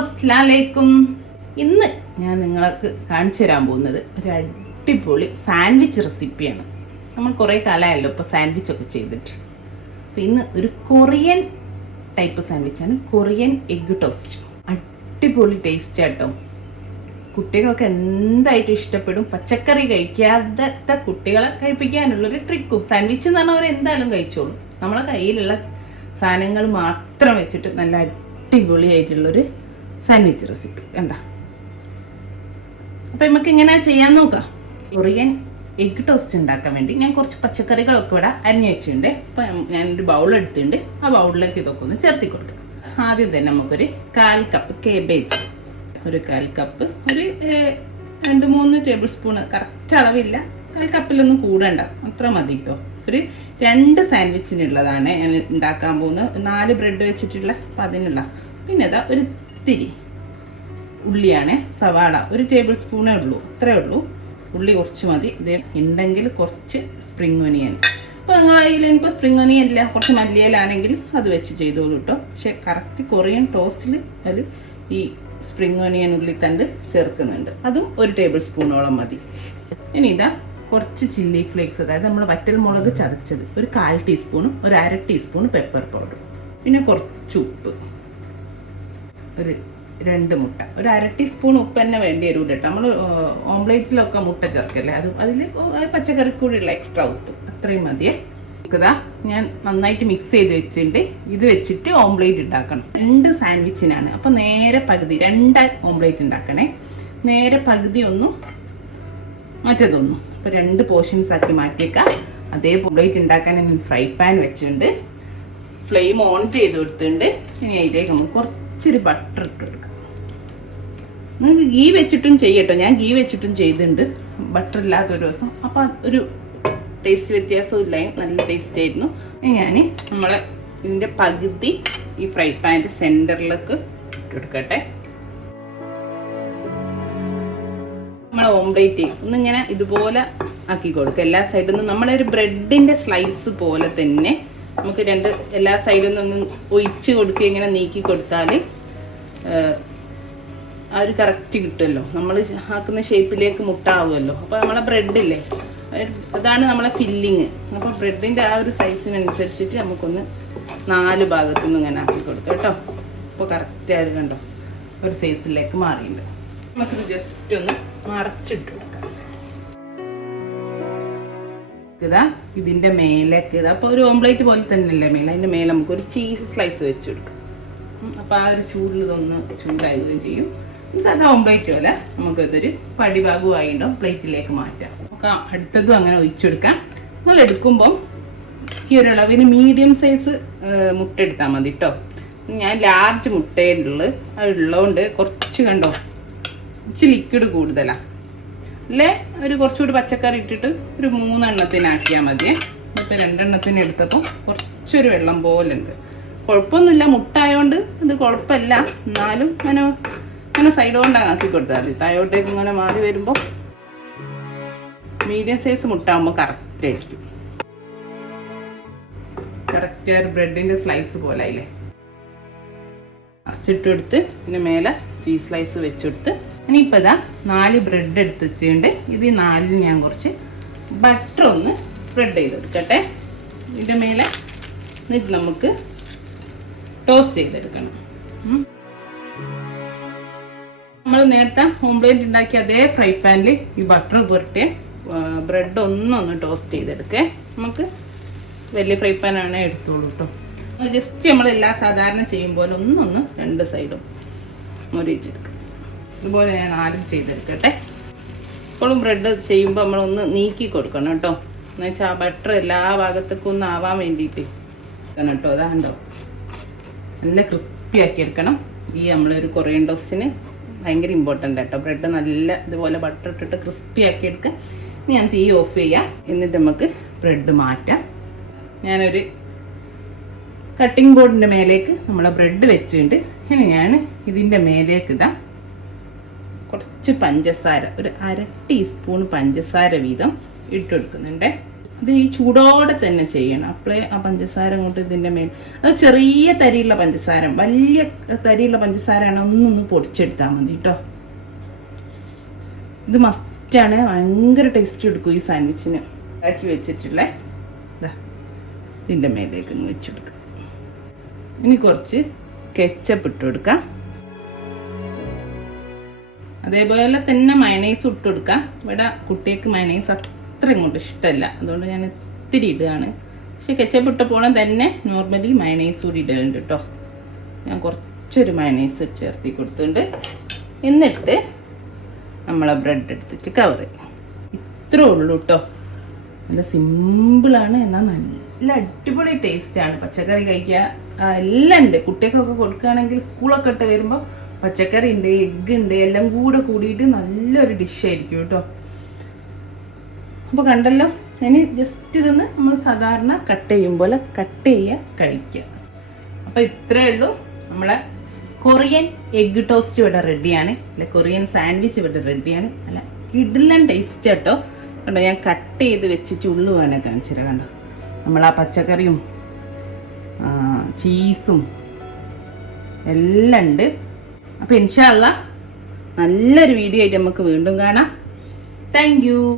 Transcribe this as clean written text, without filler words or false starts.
അസ്സലാമലൈക്കും. ഇന്ന് ഞാൻ നിങ്ങൾക്ക് കാണിച്ചു തരാൻ പോകുന്നത് ഒരു അടിപൊളി സാൻഡ്വിച്ച് റെസിപ്പിയാണ്. നമ്മൾ കുറേ കാലമായല്ലോ ഇപ്പോൾ സാൻഡ്വിച്ച് ഒക്കെ ചെയ്തിട്ട്. അപ്പം ഇന്ന് ഒരു കൊറിയൻ ടൈപ്പ് സാൻഡ്വിച്ചാണ്, കൊറിയൻ എഗ് ടോസ്റ്റ്. അടിപൊളി ടേസ്റ്റ് ആട്ടോ. കുട്ടികളൊക്കെ എന്തായിട്ടും ഇഷ്ടപ്പെടും. പച്ചക്കറി കഴിക്കാത്ത കുട്ടികളെ കഴിപ്പിക്കാനുള്ളൊരു ട്രിക്കും. സാൻഡ്വിച്ച് എന്ന് പറഞ്ഞാൽ അവർ എന്തായാലും കഴിച്ചോളും. നമ്മളെ കയ്യിലുള്ള സാധനങ്ങൾ മാത്രം വെച്ചിട്ട് നല്ല അടിപൊളിയായിട്ടുള്ളൊരു സാൻഡ്വിച്ച് റെസിപ്പി കണ്ട. അപ്പം നമുക്ക് ഇങ്ങനെ ചെയ്യാൻ നോക്കാം. കൊറിയൻ എഗ് ടോസ്റ്റ് ഉണ്ടാക്കാൻ വേണ്ടി ഞാൻ കുറച്ച് പച്ചക്കറികളൊക്കെ ഇവിടെ അരിഞ്ഞു വെച്ചിട്ടുണ്ട്. അപ്പം ഞാനൊരു ബൗൾ എടുത്തിട്ടുണ്ട്. ആ ബൗളിലേക്ക് ഇതൊക്കെ ഒന്ന് ചേർത്തി കൊടുക്കാം. ആദ്യം തന്നെ നമുക്കൊരു 1/4 കപ്പ് കേബേജ്, ഒരു 1/4 കപ്പ്, ഒരു 2-3 ടേബിൾ സ്പൂൺ, കറക്റ്റ് അളവില്ല, 1/4 കപ്പിലൊന്നും കൂടണ്ട, അത്ര മതി കേട്ടോ. ഒരു 2 സാൻഡ്വിച്ചിനുള്ളതാണ് ഞാൻ ഉണ്ടാക്കാൻ പോകുന്നത്. 4 ബ്രെഡ് വെച്ചിട്ടുള്ള, അപ്പം അതിനുള്ള. പിന്നെ ഇതാ ഒരു ഇത്തിരി ഉള്ളിയാണ്, സവാള 1 ടേബിൾ സ്പൂണേ ഉള്ളൂ, അത്രേ ഉള്ളൂ. ഉള്ളി കുറച്ച് മതി. ഇത് ഉണ്ടെങ്കിൽ കുറച്ച് സ്പ്രിംഗ് ഒനിയൻ. അപ്പോൾ നിങ്ങൾ അതിൽ ഇപ്പോൾ സ്പ്രിംഗ് ഒനിയൻ ഇല്ല, കുറച്ച് മല്ലിയിലാണെങ്കിൽ അത് വെച്ച് ചെയ്തോളൂ കേട്ടോ. പക്ഷെ കറക്റ്റ് കൊറിയൻ ടോസ്റ്റിൽ അത് ഈ സ്പ്രിംഗ് ഒനിയൻ ഉള്ളിത്തണ്ട് ചേർക്കുന്നുണ്ട്. അതും 1 ടേബിൾ സ്പൂണോളം മതി. ഇനി ഇതാ കുറച്ച് ചില്ലി ഫ്ലേക്സ്, അതായത് നമ്മൾ വറ്റൽ മുളക് ചതച്ചത്, ഒരു 1/4 ടീസ്പൂണും ഒരു 1/2 ടീസ്പൂൺ പെപ്പർ പൗഡർ, പിന്നെ കുറച്ച് ഉപ്പ്, ഒരു 2 മുട്ട, ഒരു 1/2 ടീസ്പൂൺ ഉപ്പ് തന്നെ വേണ്ടി വരും കേട്ടോ. നമ്മൾ ഓംലേറ്റിലൊക്കെ മുട്ട ചേർക്കല്ലേ, അത് അതിൽ പച്ചക്കറി കൂടിയുള്ള എക്സ്ട്രാ ഉപ്പ്, അത്രയും മതിയേ. ഇതാ ഞാൻ നന്നായിട്ട് മിക്സ് ചെയ്ത് വെച്ചിട്ടുണ്ട്. ഇത് വെച്ചിട്ട് ഓംലേറ്റ് ഉണ്ടാക്കണം. 2 സാൻഡ്വിച്ചിനാണ്. അപ്പം നേരെ പകുതി 2 ഓംലേറ്റ് ഉണ്ടാക്കണേ. നേരെ പകുതി ഒന്നും മറ്റേതൊന്നും. അപ്പോൾ 2 പോർഷൻസ് ആക്കി മാറ്റിയേക്കാം. അതേ ഓംലേറ്റ് ഉണ്ടാക്കാൻ ഞാൻ ഫ്രൈ പാൻ വെച്ചിട്ടുണ്ട്. ഫ്ലെയിം ഓൺ ചെയ്ത് കൊടുത്തിട്ടുണ്ട്. ഇനി അതിലേക്ക് നമുക്ക് കുറച്ചൊരു ബട്ടർ ഇട്ട് കൊടുക്കാം. നിങ്ങൾക്ക് ഗീ വെച്ചിട്ടും ചെയ്യട്ടോ. ഞാൻ ഗീ വെച്ചിട്ടും ചെയ്തിട്ടുണ്ട് ബട്ടർ ഇല്ലാത്തൊരു ദിവസം. അപ്പോൾ ഒരു ടേസ്റ്റ് വ്യത്യാസവും ഇല്ല, നല്ല ടേസ്റ്റ് ആയിരുന്നു. ഞാൻ നമ്മളെ ഇതിൻ്റെ പകുതി ഈ ഫ്രൈ പാനിൻ്റെ സെൻറ്ററിലേക്ക് ഇട്ടെടുക്കട്ടെ. നമ്മളെ ഓംലേറ്റ് ഒന്നിങ്ങനെ ഇതുപോലെ ആക്കി കൊടുക്കുക എല്ലാ സൈഡിൽ നിന്നും. നമ്മളൊരു ബ്രെഡിൻ്റെ സ്ലൈസ് പോലെ തന്നെ നമുക്ക് എല്ലാ സൈഡിൽ നിന്നും ഒഴിച്ച് കൊടുക്കുക, ഇങ്ങനെ നീക്കി കൊടുത്താൽ ആ ഒരു കറക്റ്റ് കിട്ടുമല്ലോ. നമ്മൾ ആക്കുന്ന ഷേപ്പിലേക്ക് മുട്ടാവുമല്ലോ. അപ്പോൾ നമ്മളെ ബ്രെഡില്ലേ, അതാണ് നമ്മളെ ഫില്ലിങ്. അപ്പോൾ ബ്രെഡിൻ്റെ ആ ഒരു സൈസിനനുസരിച്ചിട്ട് നമുക്കൊന്ന് 4 ഭാഗത്തുനിന്ന് ഇങ്ങനെ ആക്കി കൊടുക്കാം കേട്ടോ. അപ്പോൾ കറക്റ്റ് ആയത് കണ്ടോ, ഒരു സൈസിലേക്ക് മാറിയിട്ടുണ്ട്. നമുക്കിത് ജസ്റ്റ് ഒന്ന് മറച്ചിട്ട് കൊടുക്കാം. ഇതാ ഇതിൻ്റെ മേലേക്ക് ഇതാ അപ്പോൾ ഒരു ഓംലേറ്റ് പോലെ തന്നെയല്ലേ മേലെ, അതിൻ്റെ മേലെ നമുക്കൊരു ചീസ് സ്ലൈസ് വെച്ച് കൊടുക്കാം. അപ്പോൾ ആ ഒരു ചൂടിൽ ഇതൊന്ന് ചൂടാവുകയും ചെയ്യും. സാധാ ഓംലേറ്റ് പോലെ നമുക്കിതൊരു പടിഭാഗമായിട്ടോ പ്ലേറ്റിലേക്ക് മാറ്റാം. നമുക്ക് അടുത്തതും അങ്ങനെ ഒഴിച്ചെടുക്കാം. നമ്മൾ എടുക്കുമ്പം ഈ ഒരു അളവിന് മീഡിയം സൈസ് മുട്ട എടുത്താൽ മതി കേട്ടോ. ഞാൻ ലാർജ് മുട്ടയുള്ളത് അതുള്ളതുകൊണ്ട് കുറച്ച് കണ്ടോ, കുറച്ച് ലിക്വിഡ് കൂടുതലാണ്. അല്ലേ ഒരു കുറച്ചുകൂടി പച്ചക്കറി ഇട്ടിട്ട് ഒരു 3 എണ്ണത്തിനാക്കിയാൽ മതിയേ. ഇപ്പോൾ 2 എണ്ണത്തിന് എടുത്തപ്പോൾ കുറച്ചൊരു വെള്ളം പോലെ ഉണ്ട്. കുഴപ്പമൊന്നുമില്ല, മുട്ട ആയതുകൊണ്ട് അത് കുഴപ്പമില്ല. എന്നാലും അങ്ങനെ സൈഡ് കൊണ്ടാണ് ആക്കി കൊടുത്താൽ മതി. താഴോട്ടേക്ക് ഇങ്ങനെ മാറി വരുമ്പോൾ മീഡിയം സൈസ് മുട്ട ആകുമ്പോൾ കറക്റ്റ് ആയിരിക്കും. കറക്റ്റ് ഒരു ബ്രെഡിൻ്റെ സ്ലൈസ് പോലെ ആയില്ലേ. അച്ചിട്ട് കൊടുത്ത് പിന്നെ മേലെ ചീസ് സ്ലൈസ് വെച്ചെടുത്ത് ഇനിയിപ്പോൾ ഇതാ 4 ബ്രെഡ് എടുത്ത് വെച്ചിട്ടുണ്ട്. ഇത് 4 ഞാൻ കുറച്ച് ബട്ടർ ഒന്ന് സ്പ്രെഡ് ചെയ്തെടുക്കട്ടെ ഇതിൻ്റെ മേലെ. എന്നിട്ട് നമുക്ക് ടോസ്റ്റ് ചെയ്തെടുക്കണം. നമ്മൾ നേരത്തെ ഓംലേറ്റ് ഉണ്ടാക്കിയ അതേ ഫ്രൈ പാനിൽ ഈ ബട്ടർ പുരട്ടി ബ്രെഡ് ഒന്നൊന്ന് ടോസ്റ്റ് ചെയ്തെടുക്കേ. നമുക്ക് വലിയ ഫ്രൈ പാനാണേ എടുത്തോളൂ കേട്ടോ. ജസ്റ്റ് നമ്മളെല്ലാം സാധാരണ ചെയ്യുമ്പോൾ ഒന്നൊന്ന് 2 സൈഡും മൊരിച്ചെടുക്കുക. ഇതുപോലെ ഞാൻ ആദ്യം ചെയ്തെടുക്കട്ടെ. ഇപ്പോഴും ബ്രെഡ് ചെയ്യുമ്പോൾ നമ്മളൊന്ന് നീക്കി കൊടുക്കണം കേട്ടോ. എന്നുവെച്ചാൽ ആ ബട്ടർ എല്ലാ ഭാഗത്തേക്കും ഒന്ന് ആവാൻ വേണ്ടിയിട്ട് കേട്ടോ. അതാണ്ടോ നല്ല ക്രിസ്പി ആക്കി എടുക്കണം. ഈ നമ്മളൊരു കൊറിയൻ ടോസ്റ്റിന് ഭയങ്കര ഇമ്പോർട്ടൻ്റ് ആട്ടോ. ബ്രെഡ് നല്ല ഇതുപോലെ ബട്ടർ ഇട്ടിട്ട് ക്രിസ്പി ആക്കി എടുക്കുക. ഇനി ഞാൻ തീ ഓഫ് ചെയ്യാം. എന്നിട്ട് നമുക്ക് ബ്രെഡ് മാറ്റാം. ഞാനൊരു കട്ടിംഗ് ബോർഡിൻ്റെ മേലേക്ക് നമ്മളെ ബ്രെഡ് വെച്ചിട്ടുണ്ട്. ഇനി ഞാൻ ഇതിൻ്റെ മേലേക്ക് ഇതാ കുറച്ച് പഞ്ചസാര, ഒരു 1/2 ടീസ്പൂൺ പഞ്ചസാര വീതം ഇട്ട് കൊടുക്കുന്നുണ്ട്. ഇത് ഈ ചൂടോടെ തന്നെ ചെയ്യണം. അപ്പോഴേ ആ പഞ്ചസാര അങ്ങോട്ട് ഇതിൻ്റെ മേൽ, അത് ചെറിയ തരിയുള്ള പഞ്ചസാര, വലിയ തരിയുള്ള പഞ്ചസാരയാണ് ഒന്നൊന്ന് പൊടിച്ചെടുത്താൽ മതി കേട്ടോ. ഇത് മസ്റ്റാണ്, ഭയങ്കര ടേസ്റ്റ് എടുക്കും ഈ സാൻഡ്വിച്ചിന്. ആക്കി വെച്ചിട്ടുള്ള ഇതിൻ്റെ മേലേക്ക് ഒന്ന് വെച്ച് കൊടുക്കാം. ഇനി കുറച്ച് കെച്ചപ്പ് ഇട്ട് കൊടുക്കാം. അതേപോലെ തന്നെ മയണൈസ് ഇട്ട് കൊടുക്കാം. ഇവിടെ കുട്ടികൾക്ക് മയണൈസ് അത്ര ഇങ്ങോട്ട് ഇഷ്ടമല്ല, അതുകൊണ്ട് ഞാൻ ഇത്തിരി ഇടുകയാണ്. പക്ഷെ കെച്ചപ്പ് ഇട്ടപ്പോൾ തന്നെ നോർമലി മയണൈസ് കൂടി ഇടലുണ്ട് കേട്ടോ. ഞാൻ കുറച്ചൊരു മയണൈസ് ചേർത്തി കൊടുത്തിട്ടുണ്ട്. എന്നിട്ട് നമ്മളെ ബ്രെഡ് എടുത്തിട്ട് കവർ ചെയ്യും. ഇത്രേ ഉള്ളൂ കേട്ടോ. നല്ല സിമ്പിളാണ്, എന്നാൽ നല്ല അടിപൊളി ടേസ്റ്റാണ്. പച്ചക്കറി കഴിക്കുക എല്ലാം ഉണ്ട്. കുട്ടികൾക്കൊക്കെ കൊടുക്കുകയാണെങ്കിൽ സ്കൂളൊക്കെ ഇട്ട് വരുമ്പോൾ പച്ചക്കറി ഉണ്ട്, എഗ്ഗ് ഉണ്ട്, എല്ലാം കൂടെ കൂടിയിട്ട് നല്ലൊരു ഡിഷായിരിക്കും കേട്ടോ. അപ്പോൾ കണ്ടല്ലോ, ഇനി ജസ്റ്റ് ഇതൊന്ന് നമ്മൾ സാധാരണ കട്ട് ചെയ്യും പോലെ കട്ട് ചെയ്യുക, കഴിക്കുക. അപ്പോൾ ഇത്രയേ ഉള്ളൂ. നമ്മളെ കൊറിയൻ എഗ്ഗ് ടോസ്റ്റ് ഇവിടെ റെഡിയാണ്, അല്ലെ കൊറിയൻ സാൻഡ്വിച്ച് ഇവിടെ റെഡിയാണ്. അല്ല കിടിലൻ ടേസ്റ്റ് കേട്ടോ. കണ്ടോ, ഞാൻ കട്ട് ചെയ്ത് വെച്ചിട്ട് ഉള്ളു വേണേ കാണിച്ചിരാ. കണ്ടോ, നമ്മൾ ആ പച്ചക്കറിയും ചീസും എല്ലാം ഉണ്ട്. അപ്പോൾ ഇൻഷാ അല്ലാഹ് നല്ലൊരു വീഡിയോ ആയിട്ട് നമുക്ക് വീണ്ടും കാണാം. Thank you.